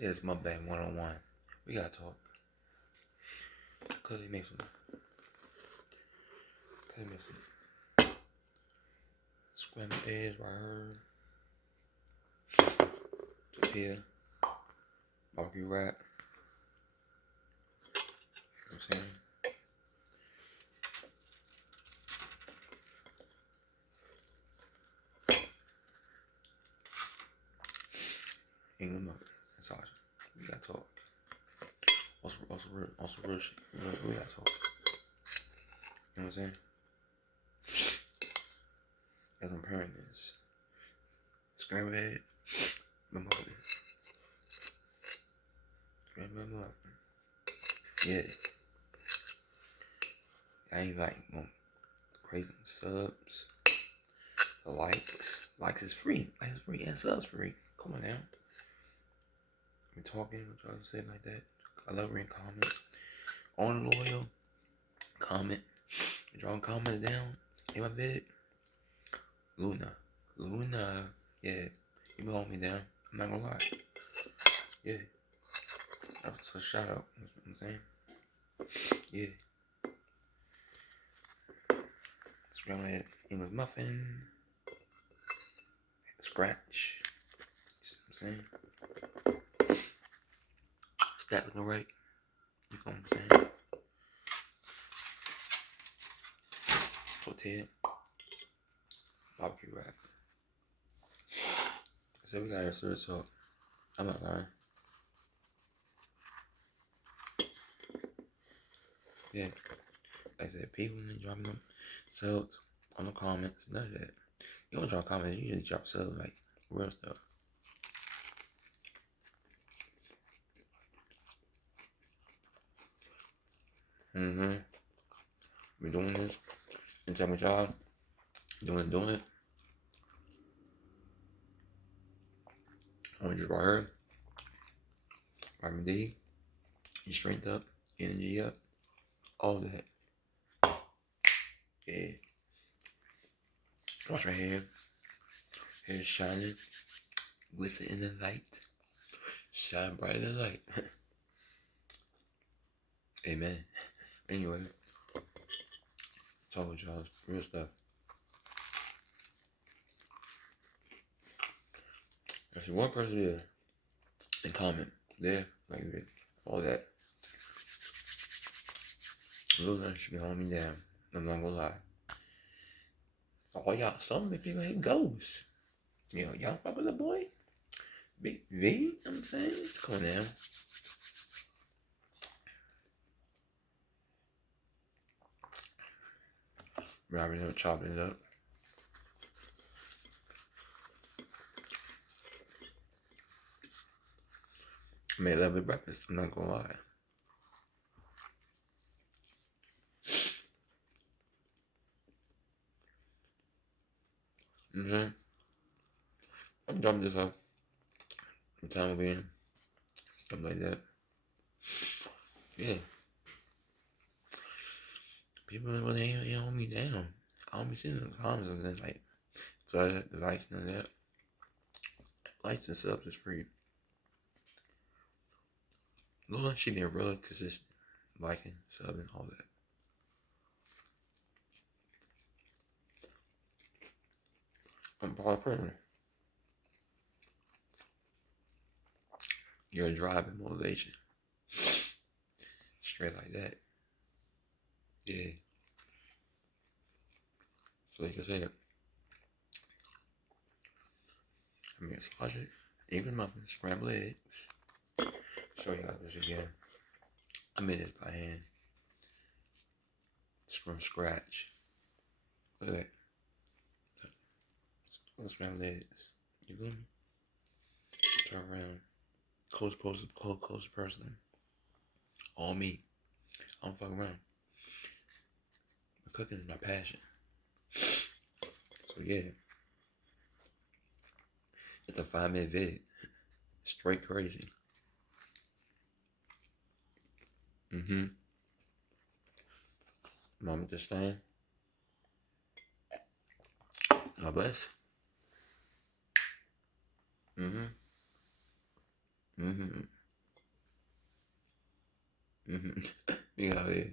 It's mukbang 101. We gotta talk. Cause he makes some scrambled eggs right here. Tortilla. Barbecue wrap. You know what I'm saying? England muffin. That's awesome. We gotta talk. Also real shit. We gotta talk. You know what I'm saying? As I'm preparing this. Scrambled egg. The muffin. Scrambled muffin. Yeah. I ain't like crazy subs. The likes. Likes is free. Likes is free and subs free. Come on now. We're talking, what y'all say like that. I love reading comments. On loyal. Comment. Draw comments down in my vid. Luna. Yeah. You can hold me down. I'm not gonna lie. Yeah. So shout out. You know what I'm saying? Yeah. Scrambled egg English muffin. Scratch. You know what I'm saying? Stack looking right. You know what I'm saying? Tortilla. Barbecue wrap. So we got our syrup salt. I'm not lying. Yeah. Like I said, people ain't dropping them subs on the comments. None of that. You don't drop comments, you just drop subs like real stuff. We're doing this. And tell me y'all. Doing it. I'm just right here. Vitamin D. Your strength up. Energy up. All that. Yeah. Watch my hair. Hair shining. Glisten in the light. Shine bright in the light. Amen. Anyway. Talk with y'all. Real stuff. I see one person there. And comment. There. Like all that. Luna should be holding me down. I'm not gonna lie. Oh y'all, some people hate ghosts. You know, y'all fuck with the boy? Big V, you know what I'm saying? Come on now. Robin Hill chopping it up. I made a lovely breakfast, I'm not gonna lie. I'm dropping this up. The time of being. Stuff like that. Yeah. People ain't hold me down. I don't be seeing the comments and then like flooded the likes and that. Likes and subs is free. Lola, she been really consistent. Liking, subbing, all that. I'm Paul Perlman. Your drive and motivation. Straight like that. Yeah. So like I said, I mean, it's logic. Even muffin, scrambled eggs. Show you guys this again. I made this by hand. It's from scratch. Look at that. Scrambled eggs. You feel me? Turn around. Close person. All me. I don't fuck around. My cooking is my passion. So yeah. It's a 5-minute vid. Straight crazy. Mama just saying. God bless. Mm-hmm. Mm-hmm. Yeah, yeah.